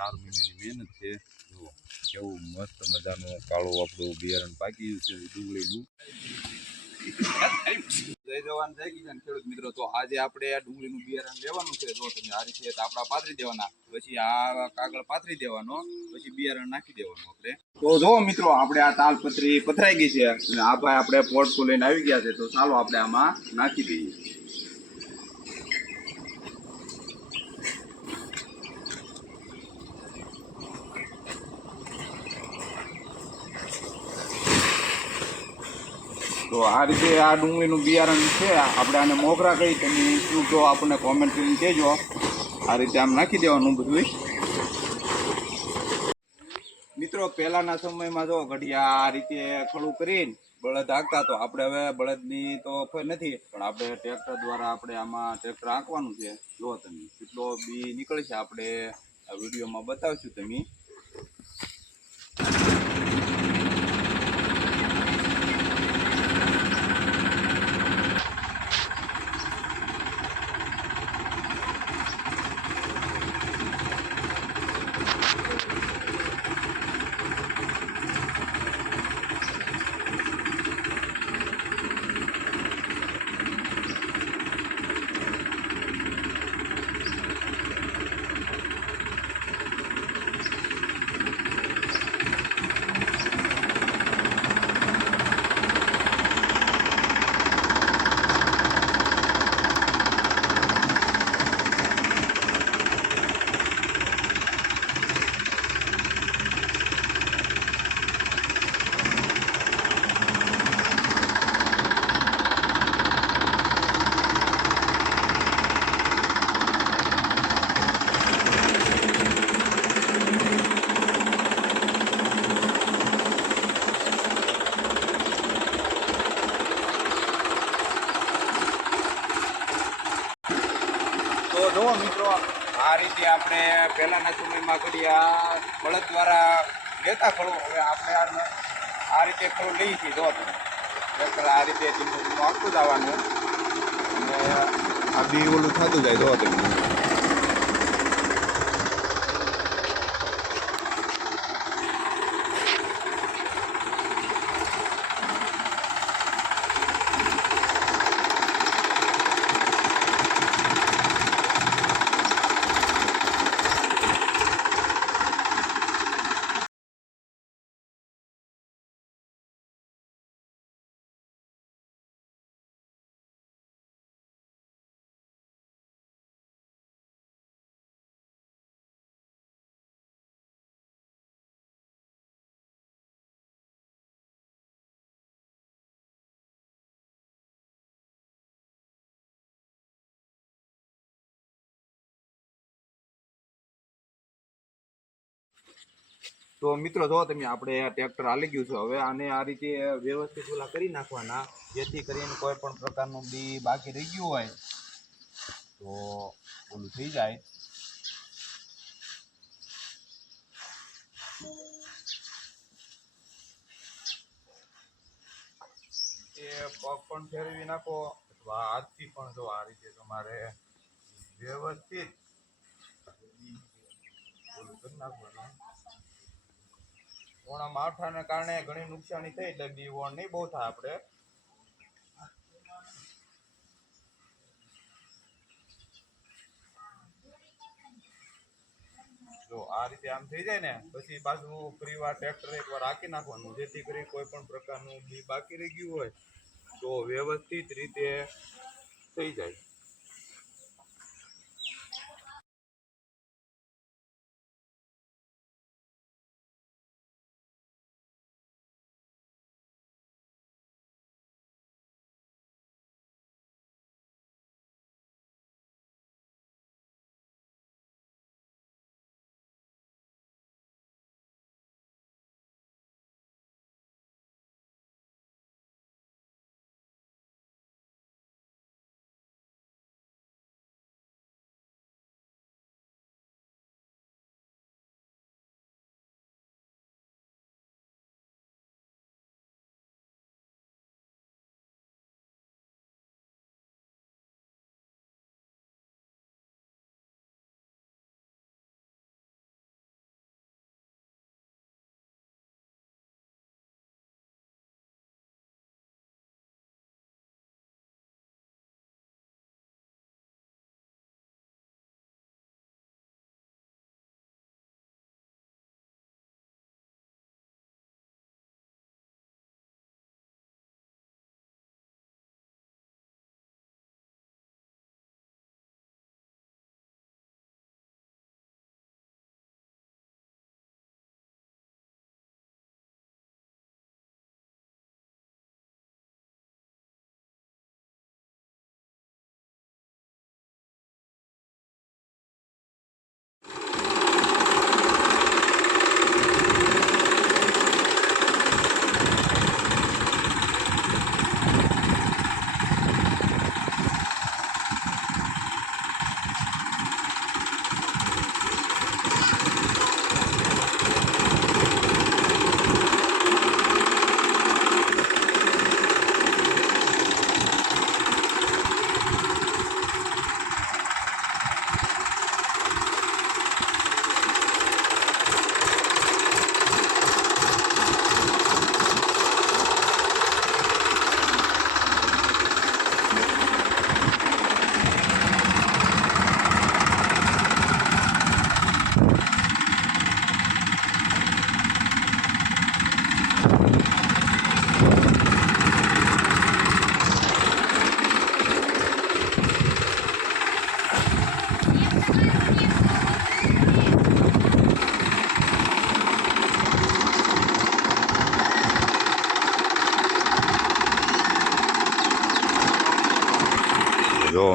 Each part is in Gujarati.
4 મહિનાની મહેનત છે। જો કેવું મસ્ત મજાનું કાળું આપણું બિયારણ પાકી ગયું છે ડુંગળીનું। જય જવાન જય કિસાન ખેડૂત મિત્રો। તો આજે આપણે આ ડુંગળીનું બિયારણ લેવાનું છે। જો તમે આ રીતે આપડા પાથરી દેવાના, પછી આ કાગળ પાથરી દેવાનો, પછી બિયારણ નાખી દેવાનું આપણે। તો જો મિત્રો આપણે આ તાલપત્રી પથરાઈ ગઈ છે અને આ ભાઈ આપણે પોટકું લઈને આવી ગયા છે। તો ચાલો આપણે આમાં નાખી દઈએ। તો આ રીતે આ ડુંગળીનું બિયારણ છે, આપણે આને મોગરા કહી, તમે શું કહો આપણને કોમેન્ટ કરીને કહેજો। આ રીતે આમ નાખી દેવાનું બધું મિત્રો। પહેલાના સમયમાં જો ઘડિયા આ રીતે ખડું કરીને બળદ હાંકતા, તો આપણે હવે બળદની તો કોઈ નથી, પણ આપણે ટ્રેક્ટર દ્વારા આપણે આમાં ટ્રેક્ટર હાંકવાનું છે। જો તમે કેટલો બી નીકળશે આપણે આ વિડીયોમાં બતાવશું તમે। તો જુઓ મિત્રો, આ રીતે આપણે પહેલાંના સમયમાં ઘડિયા બળદ દ્વારા લેતા ખડું, હવે આપણે આ રીતે ખડું લઈએ છીએ। જો તમે ટ્રેક્ટર આ રીતે ધીમું ધીમું આપતું જવાનું અને આ બી ઓલું થતું જાય। જો તમે તો મિત્રો જો તમે આપણે આ ટ્રેક્ટર હાલી ગયું છે, હવે આને આ રીતે વ્યવસ્થિત ઓલા કરી નાખવાના, જેથી કરીને કોઈ પણ પ્રકારનું બી બાકી રહી ગયું હોય તો ઓલું થઈ જાય। એ પગ પણ ફેરવી નાખો અથવા હાથથી પણ જો આ રીતે તમારે વ્યવસ્થિત ઓલું કરી નાખવાનું। ઓણા માવઠાને કારણે ઘણી નુકસાની થઈ, એટલે બીવણ નહીં બહુ થાય આપણે। જો આ રીતે આમ થઈ જાય ને, પછી પાછું ફરી વાર ટ્રેક્ટર એકવાર હાંકી નાખવાનું, જેથી કરી કોઈ પણ પ્રકારનું બી બાકી રહી ગયું હોય તો વ્યવસ્થિત રીતે થઈ જાય।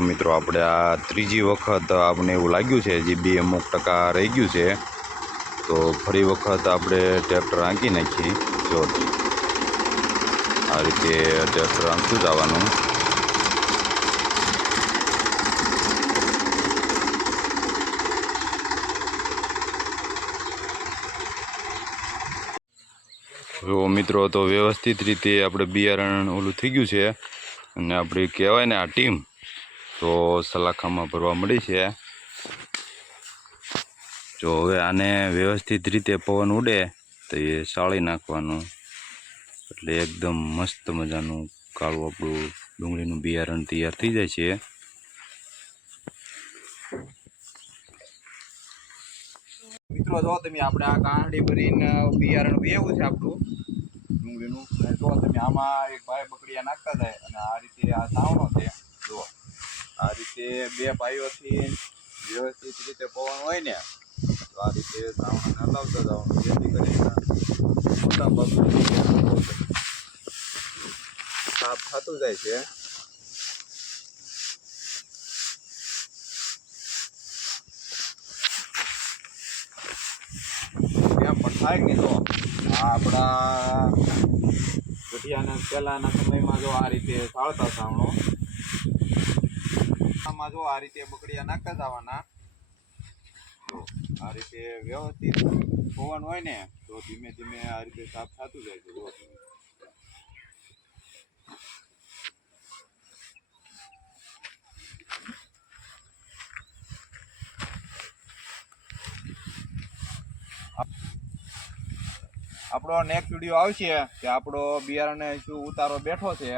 મિત્રો આપણે આ ત્રીજી વખત આપણે એવું લાગ્યું છે હજી બી અમુક ટકા રહી ગયું છે, તો ફરી વખત આપણે ટ્રેક્ટર આંકી નાખી. જો આ રીતે ટ્રેક્ટર આંકતું જવાનું. જો મિત્રો તો વ્યવસ્થિત રીતે આપણે બિયારણ ઓલું થઈ ગયું છે, અને આપણી કહેવાય ને આ ટીમ તો સલાખામાં ભરવા મળી છે. જો હવે આને વ્યવસ્થિત રીતે પવન ઉડે તો એ સાળી નાખવાનું, એટલે એકદમ મસ્ત મજાનું કાળું આપણું ડુંગળીનું બિયારણ તૈયાર થઈ જાય છે. મિત્રો જો તમે આપણે આ કાંડી ભરીને બિયારણ વેવું છે આપણું ડુંગળીનું, અને જો તમે આમાં એક ભાઈ બકડીયા નાખતા જાય, અને આ રીતે આ સાવણો છે. જો આ રીતે બે ભાઈઓથી વ્યવસ્થિત રીતે પવન હોય ને તો આ રીતે સાવણાને હલાવતા જવાનું, જેથી કરીને મોટા ભાગનું સાફ થતું જાય છે. કેમ પણ થાય કે જો આ આપણા ગઢિયાના પહેલાના સમયમાં જો આ રીતે સાળતા સાવણો, આમાં જો આ રીતે બકડીયા નાખતા જવાના. તો આ રીતે વ્યવસ્થિત પવન હોય ને તો ધીમે ધીમે આ રીતે સાફ થતું જાય છે. આપણો નેક્સ્ટ વિડીયો આવશે કે આપણો બિયારણને શું ઉતારો બેઠો છે,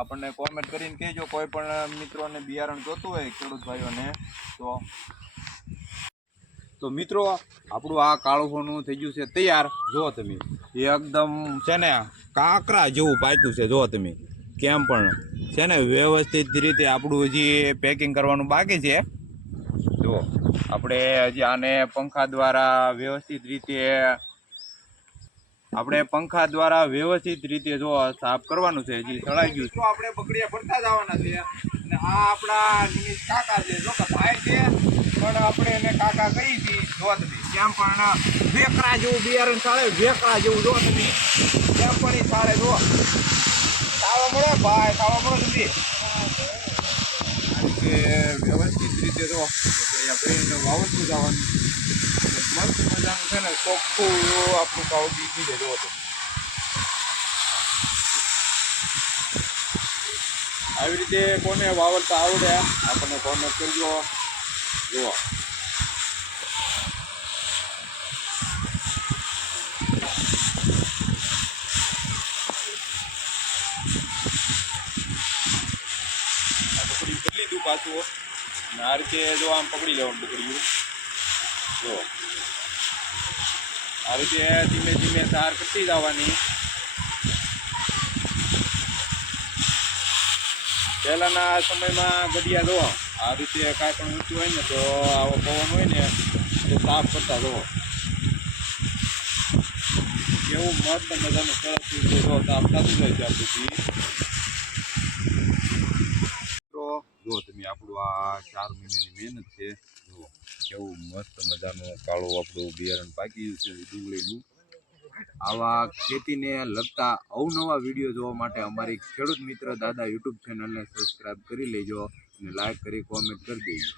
આપણને કોમેન્ટ કરીને કહેજો. કોઈ પણ મિત્રોને બિયારણ જોતું હોય ખેડૂત ભાઈઓને તો મિત્રો આપણું આ કાળું થઈ ગયું છે તૈયાર. જો તમે એકદમ છે ને કાંકરા જેવું પાક્યું છે. જો તમે કેમ પણ છે ને વ્યવસ્થિત રીતે આપણું હજી પેકિંગ કરવાનું બાકી છે. જો આપણે હજી આને પંખા દ્વારા વ્યવસ્થિત રીતે જો સાફ કરવાનું છે. હજી સળાઈ ગયું તો આપણે બકડીયા ભરતા જવાના છે. અને આ આપણા નિમિષ કાકા છે, જો કે ભાઈ છે પણ આપણે એને કાકા કહી છીએ. જો તમે કેમ પણ વેકરા જેવું બિયારણ ચાલે, વેકરા જેવું. જો તમે કેમ પણ એ ચાલે. જો ખાવા મળે ભાઈ, ખાવા મળે તમે વ્યવસ્થિત રીતે જો બકડીયા ભરીને વાવતું જવાનું. મસ્ત મજાનું છે ને ચોખ્ખું આપણું કાળું બી થઈ જાય. જો આવી રીતે કોને વાવરતા આવડે આપણને કોમેન્ટ કરજો. જુઓ પકડી કરી લીધું પાછું, અને આ રીતે જો આમ પકડી લેવાનું પકડ્યું. જો આ રીતે ધીમે ધીમે તાર કરતી જવાની. પહેલાના સમયમાં ગઢિયા જો આ રીતે કાંઈ પણ ઊંચું હોય ને તો આવો પવન હોય ને તો સાફ કરતા જો કેવું મસ્ત મજાનું સરસ રીતે જો સાફ થતું જાય છે આપણું. જો તમે આપણું આ 4 મહિનાની મહેનત છે. જો કેવું મસ્ત મજાનું કાળું આપણું બિયારણ પાકી ગયું છે ડુંગળીનું. આવા ખેતીને લગતા અવનવા વિડીયો જોવા માટે અમારી ખેડૂત મિત્ર દાદા યુટ્યુબ ચેનલને સબસ્ક્રાઈબ કરી લેજો, અને લાઈક કરી કોમેન્ટ કરી દેજો.